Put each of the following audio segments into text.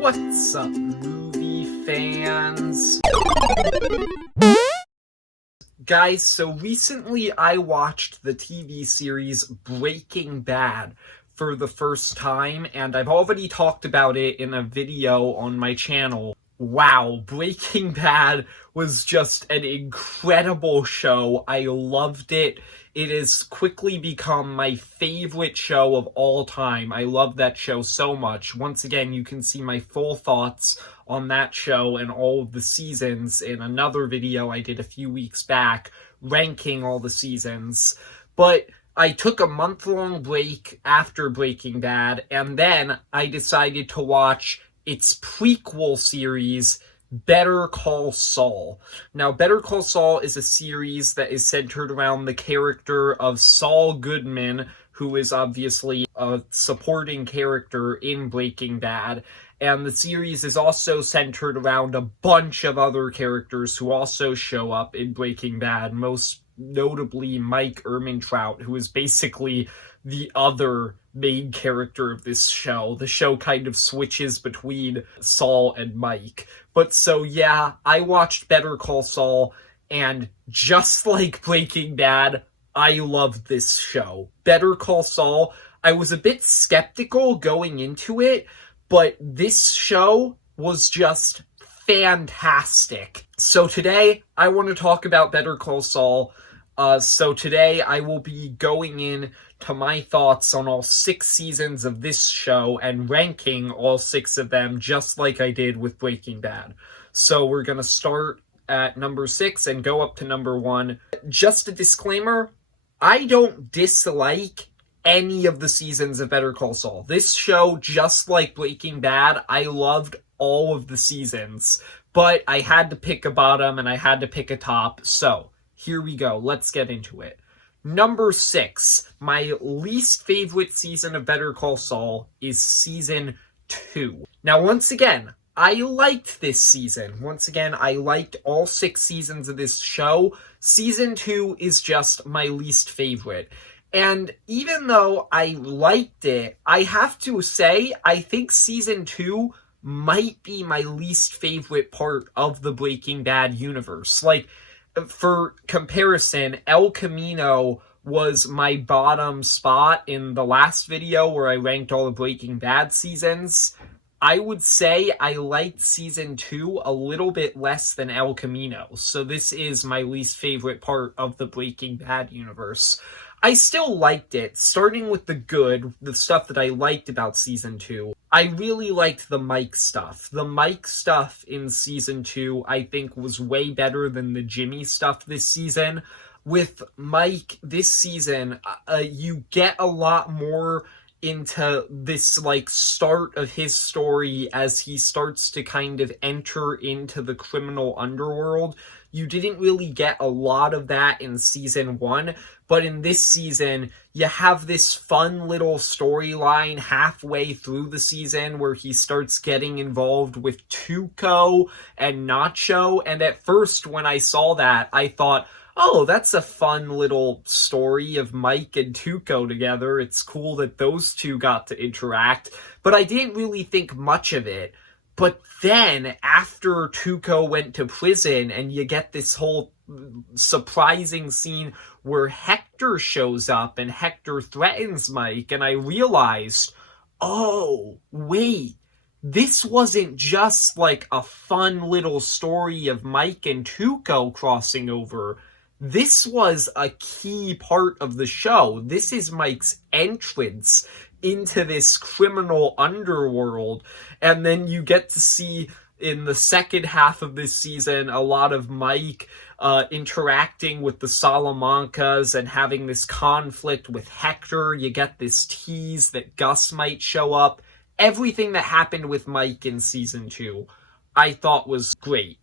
What's up, movie fans? Guys, so recently I watched the TV series Breaking Bad for the first time, and I've already talked about it in a video on my channel. Wow, Breaking Bad was just an incredible show. I loved it. It has quickly become my favorite show of all time. I love that show so much. Once again, you can see my full thoughts on that show and all of the seasons in another video I did a few weeks back, ranking all the seasons. But I took a month-long break after Breaking Bad, and then I decided to watch its prequel series, Better Call Saul. Now, Better Call Saul is a series that is centered around the character of Saul Goodman, who is obviously a supporting character in Breaking Bad. And the series is also centered around a bunch of other characters who also show up in Breaking Bad, most notably Mike Ehrmantraut, who is basically the other main character of this show. The show kind of switches between Saul and Mike. But so yeah, I watched Better Call Saul, and just like Breaking Bad, I loved this show. Better Call Saul, I was a bit skeptical going into it, but this show was just fantastic. So today, I want to talk about Better Call Saul. So today, I will be going in to my thoughts on all 6 seasons of this show and ranking all 6 of them just like I did with Breaking Bad. So we're going to start at number 6 and go up to number 1. Just a disclaimer, I don't dislike any of the seasons of Better Call Saul. This show, just like Breaking Bad, I loved all of the seasons, but I had to pick a bottom and I had to pick a top, so here we go. Let's get into it. Number 6, my least favorite season of Better Call Saul is season 2. Now, once again, I liked this season. Once again, I liked all 6 seasons of this show. Season 2 is just my least favorite. And even though I liked it, I have to say, I think season 2 might be my least favorite part of the Breaking Bad universe. Like, for comparison, El Camino was my bottom spot in the last video where I ranked all the Breaking Bad seasons. I would say I liked season 2 a little bit less than El Camino, so this is my least favorite part of the Breaking Bad universe. I still liked it, starting with the good, the stuff that I liked about season 2. I really liked the Mike stuff. The Mike stuff in season 2, I think, was way better than the Jimmy stuff this season. With Mike, this season, you get a lot more into this, like, start of his story as he starts to kind of enter into the criminal underworld. You didn't really get a lot of that in season 1, but in this season, you have this fun little storyline halfway through the season where he starts getting involved with Tuco and Nacho, and at first when I saw that, I thought, oh, that's a fun little story of Mike and Tuco together. It's cool that those two got to interact, but I didn't really think much of it. But then, after Tuco went to prison, and you get this whole surprising scene where Hector shows up, and Hector threatens Mike, and I realized, oh, wait, this wasn't just like a fun little story of Mike and Tuco crossing over. This was a key part of the show. This is Mike's entrance into this criminal underworld, and then you get to see in the second half of this season a lot of Mike interacting with the Salamancas and having this conflict with Hector. You get this tease that Gus might show up. Everything that happened with Mike in season 2 I thought was great.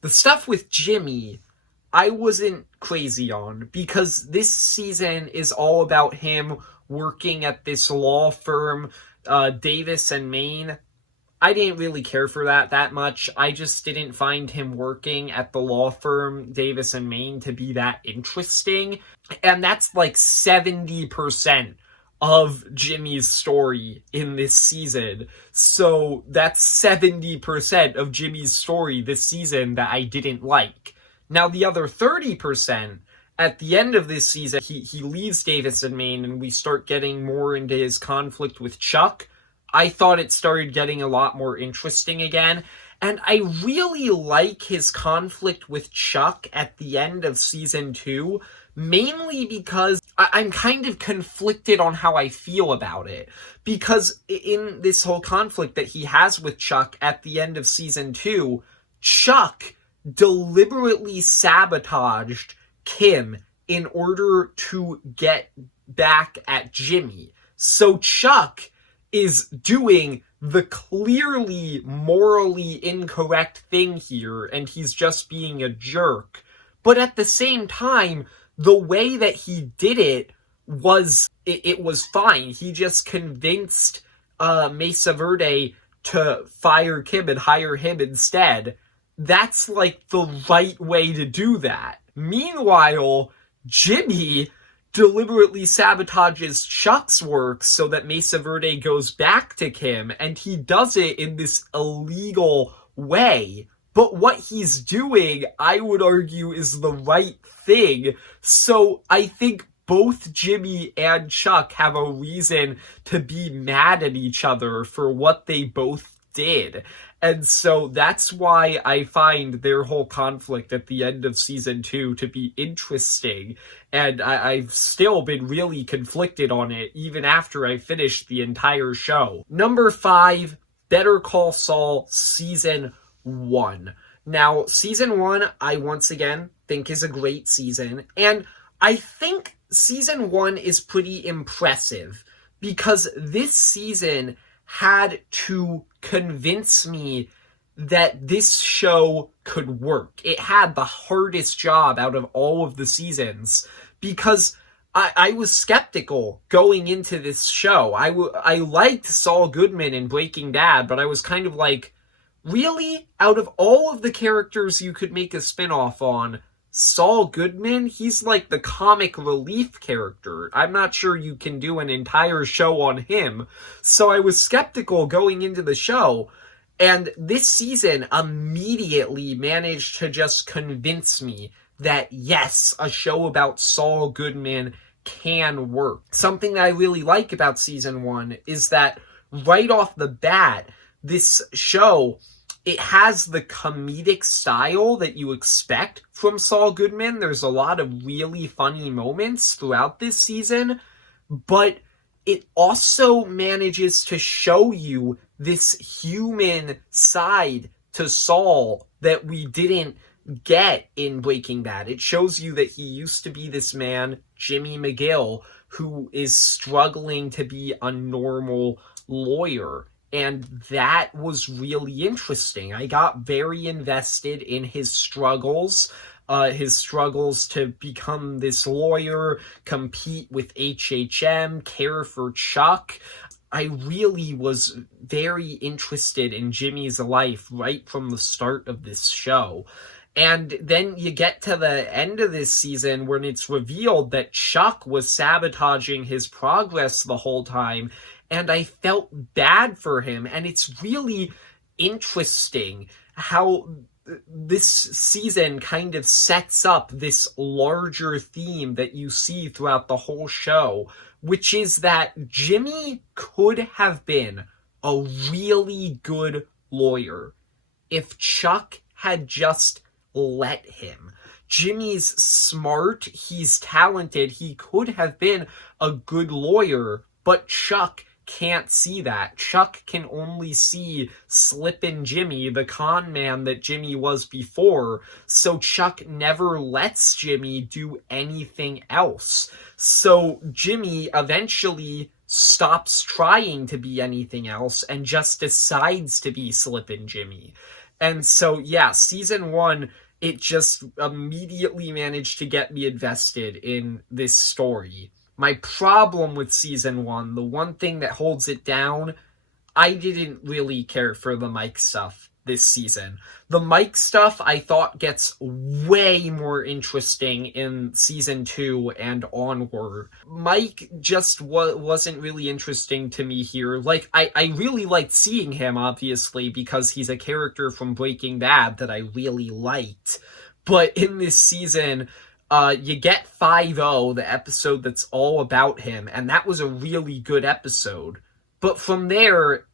The stuff with Jimmy I wasn't crazy on, because this season is all about him working at this law firm, Davis and Maine. I didn't really care for that much. I just didn't find him working at the law firm Davis and Maine to be that interesting. And that's like 70% of Jimmy's story in this season. So that's 70% of Jimmy's story this season that I didn't like. Now, the other 30%, at the end of this season, he leaves Davis and Maine, and we start getting more into his conflict with Chuck. I thought it started getting a lot more interesting again. And I really like his conflict with Chuck at the end of season 2, mainly because I'm kind of conflicted on how I feel about it. Because in this whole conflict that he has with Chuck at the end of season 2, Chuck deliberately sabotaged Kim in order to get back at Jimmy. So Chuck is doing the clearly morally incorrect thing here, and he's just being a jerk. But at the same time, the way that he did it was fine. He just convinced Mesa Verde to fire Kim and hire him instead. That's like the right way to do that. Meanwhile, Jimmy deliberately sabotages Chuck's work so that Mesa Verde goes back to Kim, and he does it in this illegal way. But what he's doing, I would argue, is the right thing. So I think both Jimmy and Chuck have a reason to be mad at each other for what they both did. And so that's why I find their whole conflict at the end of season 2 to be interesting. And I've still been really conflicted on it, even after I finished the entire show. Number 5, Better Call Saul Season 1. Now, Season 1, I once again think is a great season. And I think Season 1 is pretty impressive because this season had to convince me that this show could work. It had the hardest job out of all of the seasons because I was skeptical going into this show. I liked Saul Goodman in Breaking Bad, but I was kind of like, really? Out of all of the characters you could make a spinoff on, Saul Goodman, he's like the comic relief character. I'm not sure you can do an entire show on him. So I was skeptical going into the show. And this season immediately managed to just convince me that yes, a show about Saul Goodman can work. Something that I really like about season 1 is that right off the bat, this show, it has the comedic style that you expect from Saul Goodman. There's a lot of really funny moments throughout this season, but it also manages to show you this human side to Saul that we didn't get in Breaking Bad. It shows you that he used to be this man, Jimmy McGill, who is struggling to be a normal lawyer. And that was really interesting. I got very invested in his struggles to become this lawyer, compete with HHM, care for Chuck. I really was very interested in Jimmy's life right from the start of this show. And then you get to the end of this season when it's revealed that Chuck was sabotaging his progress the whole time, and I felt bad for him. And it's really interesting how this season kind of sets up this larger theme that you see throughout the whole show, which is that Jimmy could have been a really good lawyer if Chuck had just let him. Jimmy's smart, he's talented, he could have been a good lawyer, but Chuck can't see that. Chuck can only see Slippin' Jimmy, the con man that Jimmy was before, so Chuck never lets Jimmy do anything else. So Jimmy eventually stops trying to be anything else and just decides to be Slippin' Jimmy. And so, yeah, season 1, it just immediately managed to get me invested in this story. My problem with season 1, the one thing that holds it down, I didn't really care for the Mike stuff this season. The Mike stuff I thought gets way more interesting in season 2 and onward. Mike just wasn't really interesting to me here. Like, I really liked seeing him, obviously, because he's a character from Breaking Bad that I really liked. But in this season, you get 5-0, the episode that's all about him, and that was a really good episode. But from there,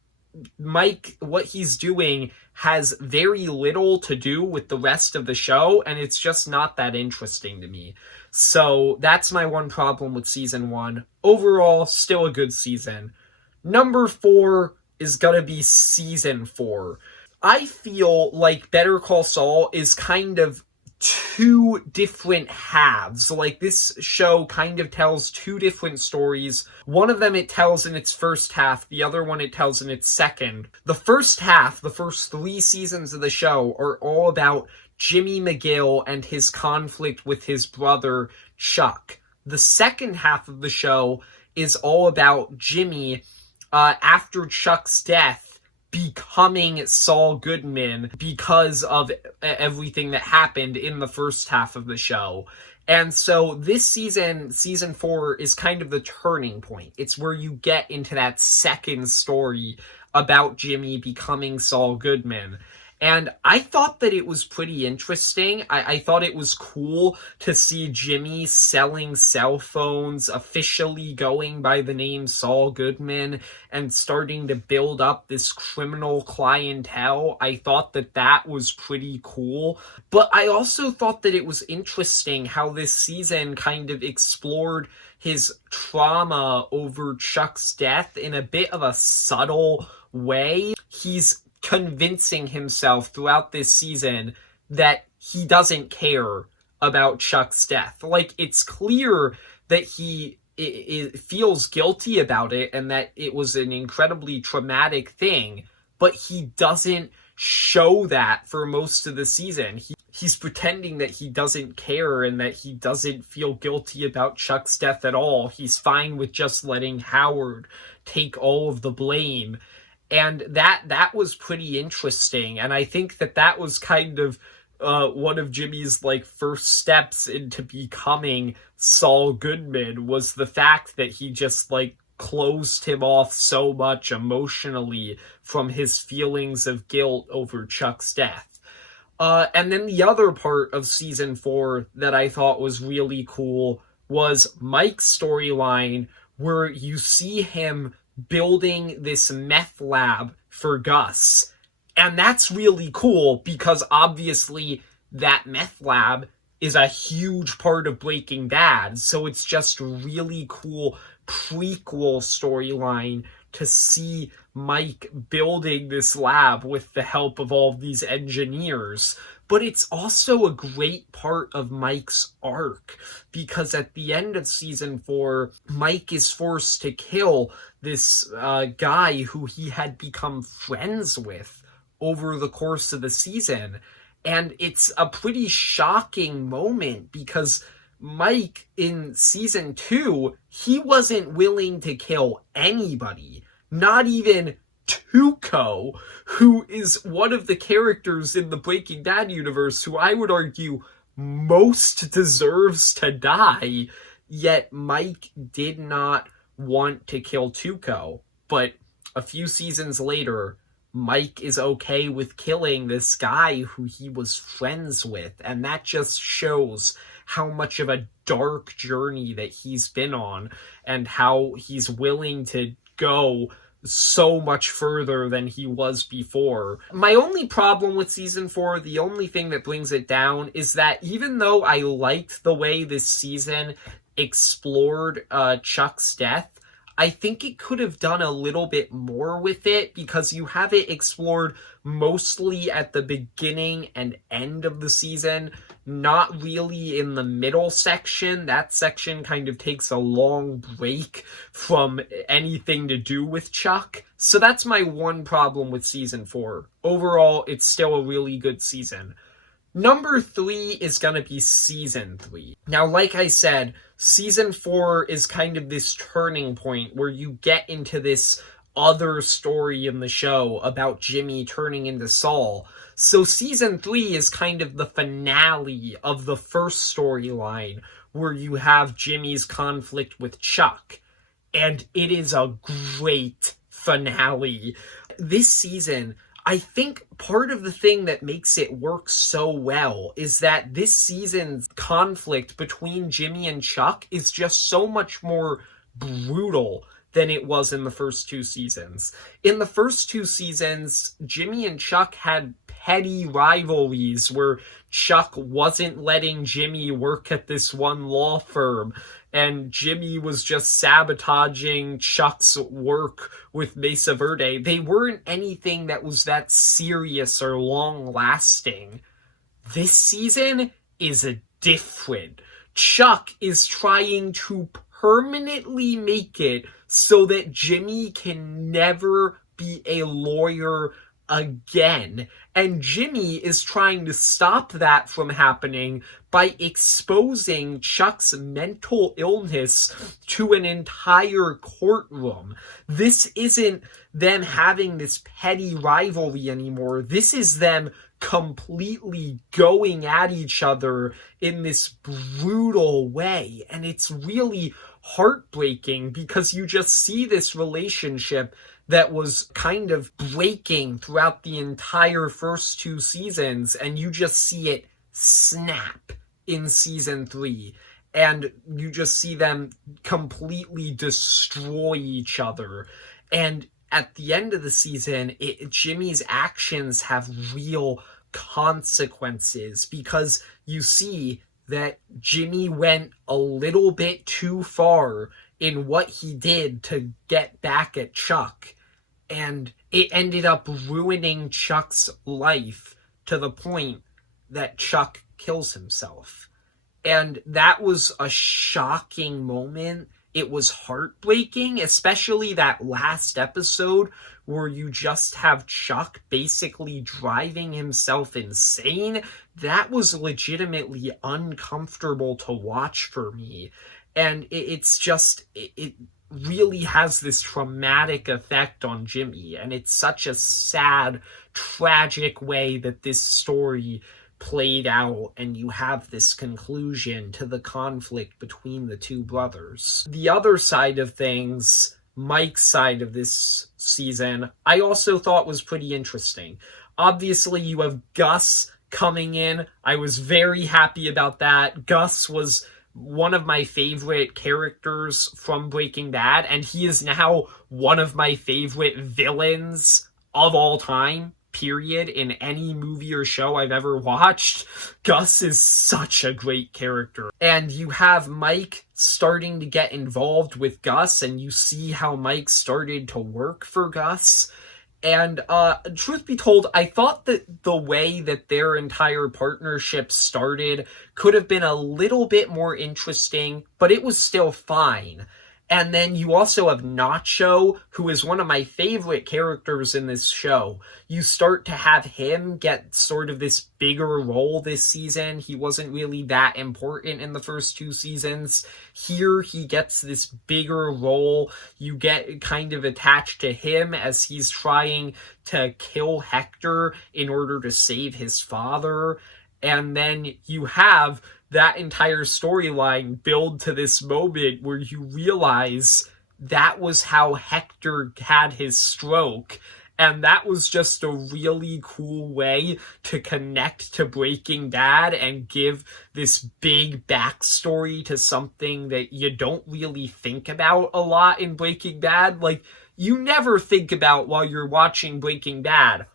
Mike, what he's doing has very little to do with the rest of the show, and it's just not that interesting to me. So that's my one problem with season 1. Overall, still a good season. Number 4 is gonna be season 4. I feel like Better Call Saul is kind of two different halves. Like, this show kind of tells two different stories. One of them it tells in its first half, the other one it tells in its second. The first half, the first 3 seasons of the show, are all about Jimmy McGill and his conflict with his brother Chuck. The second half of the show is all about Jimmy, after Chuck's death, becoming Saul Goodman because of everything that happened in the first half of the show. And so this season, season 4, is kind of the turning point. It's where you get into that second story about Jimmy becoming Saul Goodman. And I thought that it was pretty interesting. I thought it was cool to see Jimmy selling cell phones, officially going by the name Saul Goodman, and starting to build up this criminal clientele. I thought that that was pretty cool. But I also thought that it was interesting how this season kind of explored his trauma over Chuck's death in a bit of a subtle way. He's convincing himself throughout this season that he doesn't care about Chuck's death. Like, it's clear that he feels guilty about it and that it was an incredibly traumatic thing, but he doesn't show that for most of the season. He's pretending that he doesn't care and that he doesn't feel guilty about Chuck's death at all. He's fine with just letting Howard take all of the blame. And that was pretty interesting, and I think that was kind of one of Jimmy's, like, first steps into becoming Saul Goodman, was the fact that he just, like, closed him off so much emotionally from his feelings of guilt over Chuck's death. And then the other part of season 4 that I thought was really cool was Mike's storyline, where you see him building this meth lab for Gus. And that's really cool because obviously that meth lab is a huge part of Breaking Bad. So it's just a really cool prequel storyline to see Mike building this lab with the help of all of these engineers. But it's also a great part of Mike's arc, because at the end of season 4, Mike is forced to kill this guy who he had become friends with over the course of the season. And it's a pretty shocking moment, because Mike in season 2, he wasn't willing to kill anybody, not even Tuco, who is one of the characters in the Breaking Bad universe who I would argue most deserves to die, yet Mike did not want to kill Tuco. But a few seasons later, Mike is okay with killing this guy who he was friends with, and that just shows how much of a dark journey that he's been on, and how he's willing to go so much further than he was before. My only problem with season 4, the only thing that brings it down, is that even though I liked the way this season explored Chuck's death, I think it could have done a little bit more with it, because you have it explored mostly at the beginning and end of the season, not really in the middle section. That section kind of takes a long break from anything to do with Chuck. So that's my one problem with season 4. Overall, it's still a really good season. Number 3 is going to be season 3. Now, like I said, season 4 is kind of this turning point where you get into this other story in the show about Jimmy turning into Saul. So season 3 is kind of the finale of the first storyline, where you have Jimmy's conflict with Chuck. And it is a great finale. This season, I think part of the thing that makes it work so well is that this season's conflict between Jimmy and Chuck is just so much more brutal than it was in the first 2 seasons. In the first 2 seasons, Jimmy and Chuck had petty rivalries where Chuck wasn't letting Jimmy work at this one law firm, and Jimmy was just sabotaging Chuck's work with Mesa Verde. They weren't anything that was that serious or long-lasting. This season is different. Chuck is trying to permanently make it so that Jimmy can never be a lawyer again. And Jimmy is trying to stop that from happening by exposing Chuck's mental illness to an entire courtroom. This isn't them having this petty rivalry anymore. This is them completely going at each other in this brutal way. And it's really heartbreaking because you just see this relationship that was kind of breaking throughout the entire first 2 seasons, and you just see it snap in season 3. And you just see them completely destroy each other. And at the end of the season, Jimmy's actions have real consequences because you see that Jimmy went a little bit too far in what he did to get back at Chuck, and it ended up ruining Chuck's life to the point that Chuck kills himself. And that was a shocking moment. It was heartbreaking, especially that last episode where you just have Chuck basically driving himself insane. That was legitimately uncomfortable to watch for me. And it really has this traumatic effect on Jimmy. And it's such a sad, tragic way that this story played out, and you have this conclusion to the conflict between the 2 brothers. The other side of things, Mike's side of this season, I also thought was pretty interesting. Obviously, you have Gus coming in. I was very happy about that. Gus was one of my favorite characters from Breaking Bad, and he is now one of my favorite villains of all time, period, in any movie or show I've ever watched. Gus is such a great character. And you have Mike starting to get involved with Gus, and you see how Mike started to work for Gus. And truth be told, I thought that the way that their entire partnership started could have been a little bit more interesting, but it was still fine. And then you also have Nacho, who is one of my favorite characters in this show. You start to have him get sort of this bigger role this season. He wasn't really that important in the first 2 seasons. Here, he gets this bigger role. You get kind of attached to him as he's trying to kill Hector in order to save his father. And then you have that entire storyline build to this moment where you realize that was how Hector had his stroke. And that was just a really cool way to connect to Breaking Bad and give this big backstory to something that you don't really think about a lot in Breaking Bad. Like, you never think about while you're watching Breaking Bad,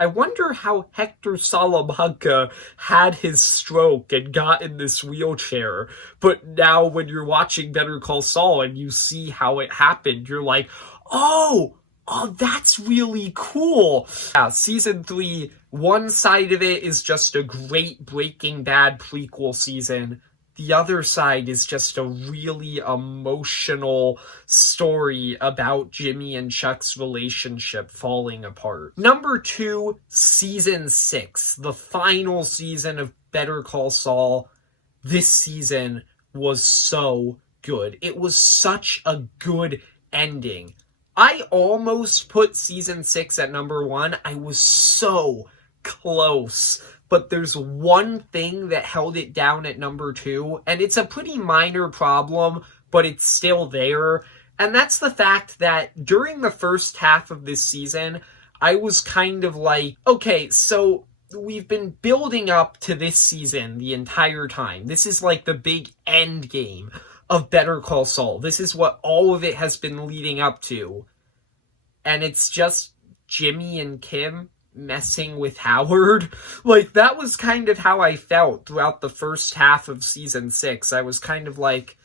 I wonder how Hector Salamanca had his stroke and got in this wheelchair. But now when you're watching Better Call Saul and you see how it happened, you're like, oh, that's really cool. Yeah, season 3, one side of it is just a great Breaking Bad prequel season. The other side is just a really emotional story about Jimmy and Chuck's relationship falling apart. Number 2, season 6, the final season of Better Call Saul. This season was so good. It was such a good ending. I almost put season 6 at number 1. I was so close. But there's one thing that held it down at number 2, and it's a pretty minor problem, but it's still there. And that's the fact that during the first half of this season, I was kind of like, okay, so we've been building up to this season the entire time. This is like the big end game of Better Call Saul. This is what all of it has been leading up to. And it's just Jimmy and Kim messing with Howard. Like, that was kind of how I felt throughout the first half of season 6. I was kind of like,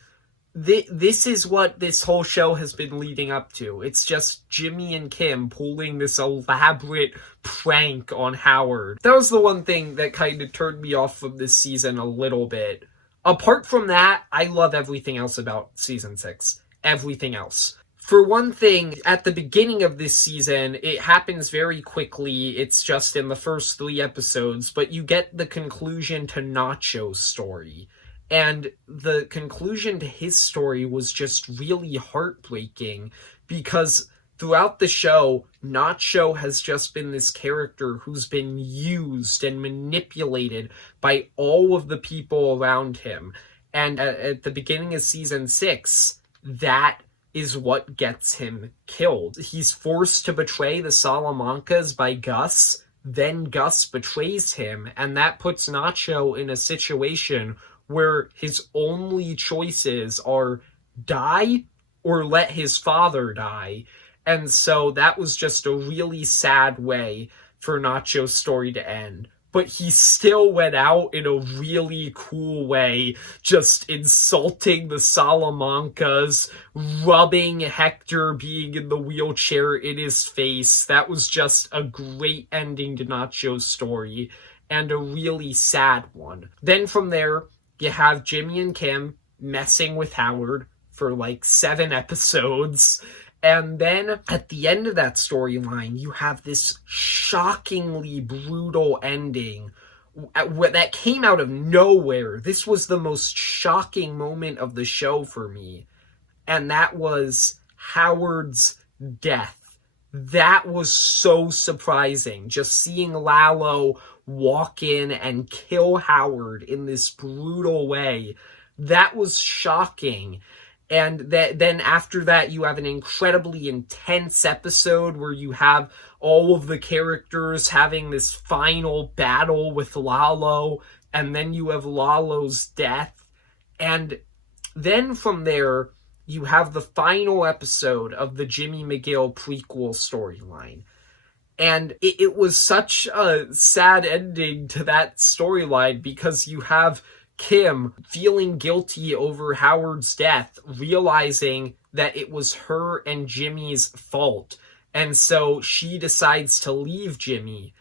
this is what this whole show has been leading up to. It's just Jimmy and Kim pulling this elaborate prank on Howard. That was the one thing that kind of turned me off from this season a little bit. Apart from that, I love everything else about season 6. Everything else. For one thing, at the beginning of this season, it happens very quickly. It's just in the first 3 episodes, but you get the conclusion to Nacho's story. And the conclusion to his story was just really heartbreaking because throughout the show, Nacho has just been this character who's been used and manipulated by all of the people around him. And at the beginning of season 6, that is what gets him killed. He's forced to betray the Salamancas by Gus, then Gus betrays him, and that puts Nacho in a situation where his only choices are die or let his father die. And so that was just a really sad way for Nacho's story to end. But he still went out in a really cool way, just insulting the Salamancas, rubbing Hector being in the wheelchair in his face. That was just a great ending to Nacho's story, and a really sad one. Then from there, you have Jimmy and Kim messing with Howard for like 7 episodes. And then at the end of that storyline, you have this shockingly brutal ending that came out of nowhere. This was the most shocking moment of the show for me. And that was Howard's death. That was so surprising. Just seeing Lalo walk in and kill Howard in this brutal way. That was shocking. And then after that, you have an incredibly intense episode where you have all of the characters having this final battle with Lalo, and then you have Lalo's death. And then from there, you have the final episode of the Jimmy McGill prequel storyline. And it was such a sad ending to that storyline because you have Kim feeling guilty over Howard's death, realizing that it was her and Jimmy's fault. And so she decides to leave Jimmy.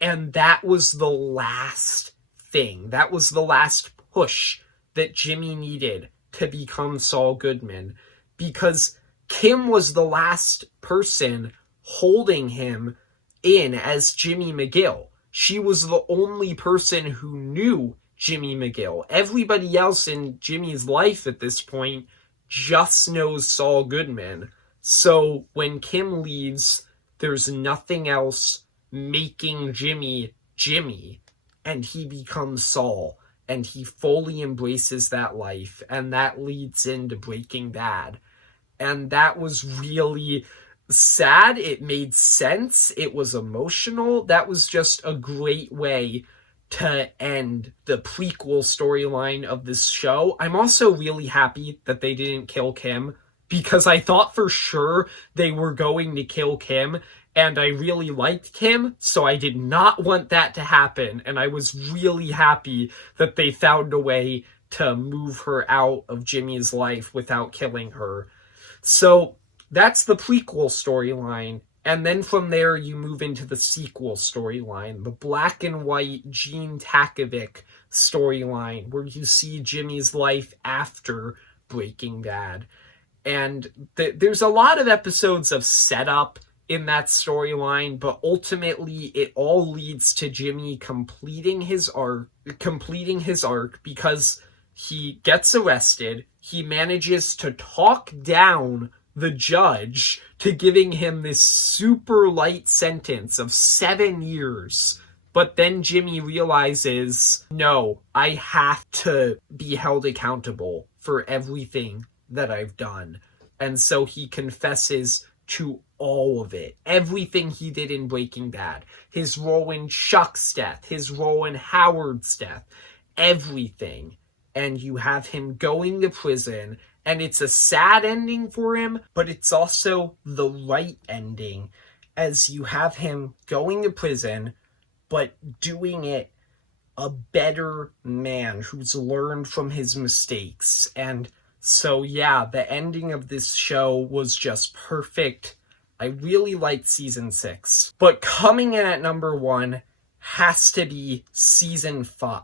And that was the last thing. That was the last push that Jimmy needed to become Saul Goodman. Because Kim was the last person holding him in as Jimmy McGill. She was the only person who knew Jimmy McGill. Everybody else in Jimmy's life at this point just knows Saul Goodman. So when Kim leaves, there's nothing else making Jimmy Jimmy, and he becomes Saul, and he fully embraces that life, and that leads into Breaking Bad. And that was really sad. It made sense. It was emotional. That was just a great way to end the prequel storyline of this show. I'm also really happy that they didn't kill Kim, because I thought for sure they were going to kill Kim, and I really liked Kim, so I did not want that to happen, and I was really happy that they found a way to move her out of Jimmy's life without killing her. So that's the prequel storyline. And then from there, you move into the sequel storyline, the black and white Gene Takovic storyline, where you see Jimmy's life after Breaking Bad. And there's a lot of episodes of setup in that storyline, but ultimately it all leads to Jimmy completing his arc because he gets arrested. He manages to talk down the judge to giving him this super light sentence of 7 years. But then Jimmy realizes, no, I have to be held accountable for everything that I've done. And so he confesses to all of it. Everything he did in Breaking Bad. His role in Chuck's death. His role in Howard's death. Everything. And you have him going to prison. And it's a sad ending for him, but it's also the right ending. As you have him going to prison, but doing it a better man who's learned from his mistakes. And so, yeah, the ending of this show was just perfect. I really liked season 6. But coming in at number 1 has to be season 5.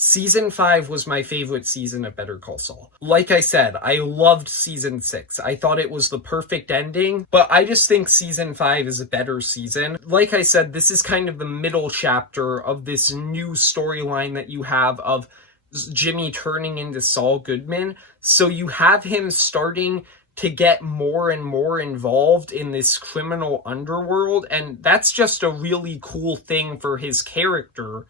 Season 5 was my favorite season of Better Call Saul. Like I said, I loved season 6. I thought it was the perfect ending, but I just think season 5 is a better season. Like I said, this is kind of the middle chapter of this new storyline that you have of Jimmy turning into Saul Goodman. So you have him starting to get more and more involved in this criminal underworld, and that's just a really cool thing for his character.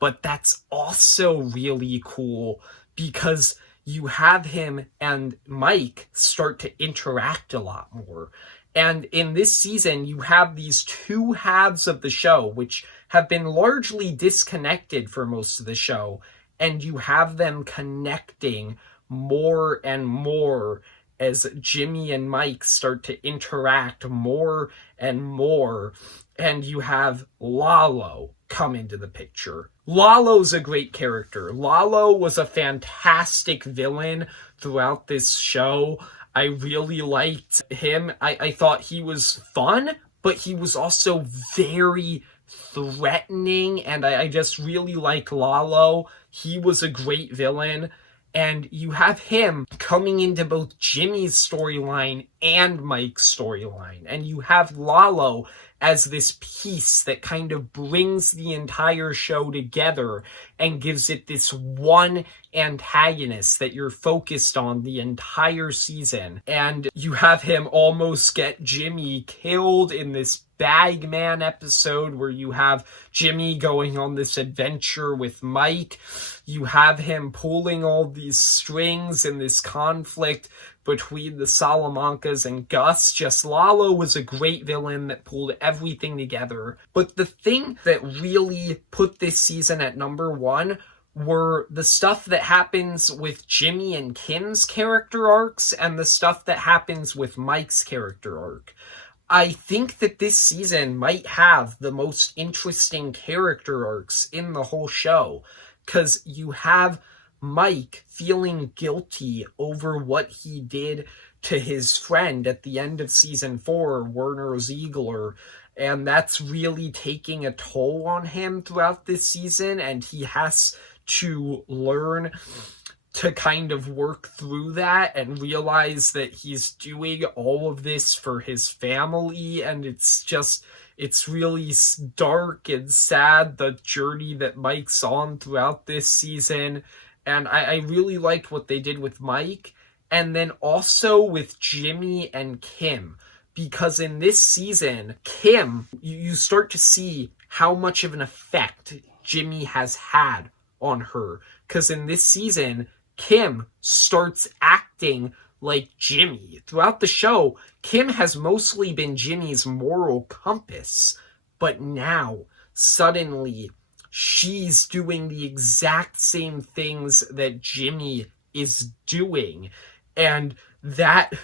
But that's also really cool because you have him and Mike start to interact a lot more. And in this season, you have these two halves of the show, which have been largely disconnected for most of the show. And you have them connecting more and more as Jimmy and Mike start to interact more and more. And you have Lalo come into the picture. Lalo's a great character. Lalo was a fantastic villain throughout this show. I really liked him. I thought he was fun, but he was also very threatening, and I just really like Lalo. He was a great villain. And you have him coming into both Jimmy's storyline and Mike's storyline. And you have Lalo as this piece that kind of brings the entire show together and gives it this one antagonist that you're focused on the entire season. And you have him almost get Jimmy killed in this Bagman episode where you have Jimmy going on this adventure with Mike. You have him pulling all these strings in this conflict between the Salamancas and Gus. Just Lalo was a great villain that pulled everything together. But the thing that really put this season at number 1 were the stuff that happens with Jimmy and Kim's character arcs and the stuff that happens with Mike's character arc. I think that this season might have the most interesting character arcs in the whole show, because you have Mike feeling guilty over what he did to his friend at the end of season 4, Werner Ziegler, and that's really taking a toll on him throughout this season, and he has to learn to kind of work through that and realize that he's doing all of this for his family. And it's really dark and sad, the journey that Mike's on throughout this season. And I really liked what they did with Mike, and then also with Jimmy and Kim, because in this season, Kim, you start to see how much of an effect Jimmy has had on her, because in this season, Kim starts acting like Jimmy. Throughout the show, Kim has mostly been Jimmy's moral compass, but now, suddenly, she's doing the exact same things that Jimmy is doing, and that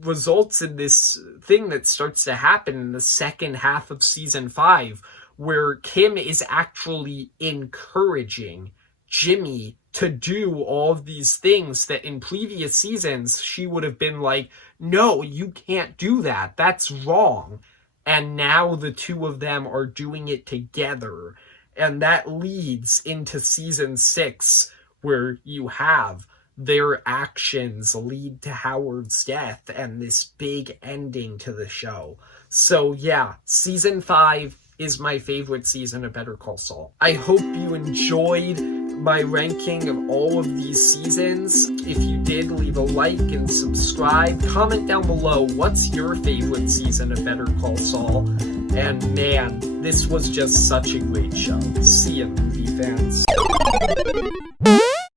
results in this thing that starts to happen in the second half of season 5, where Kim is actually encouraging Jimmy to do all of these things that in previous seasons she would have been like, no, you can't do that, that's wrong. And now the two of them are doing it together, and that leads into season 6, where you have their actions lead to Howard's death and this big ending to the show. So yeah, season 5 is my favorite season of Better Call Saul. I hope you enjoyed my ranking of all of these seasons. If you did, leave a like and subscribe. Comment down below, what's your favorite season of Better Call Saul? And man, this was just such a great show. See ya, movie fans.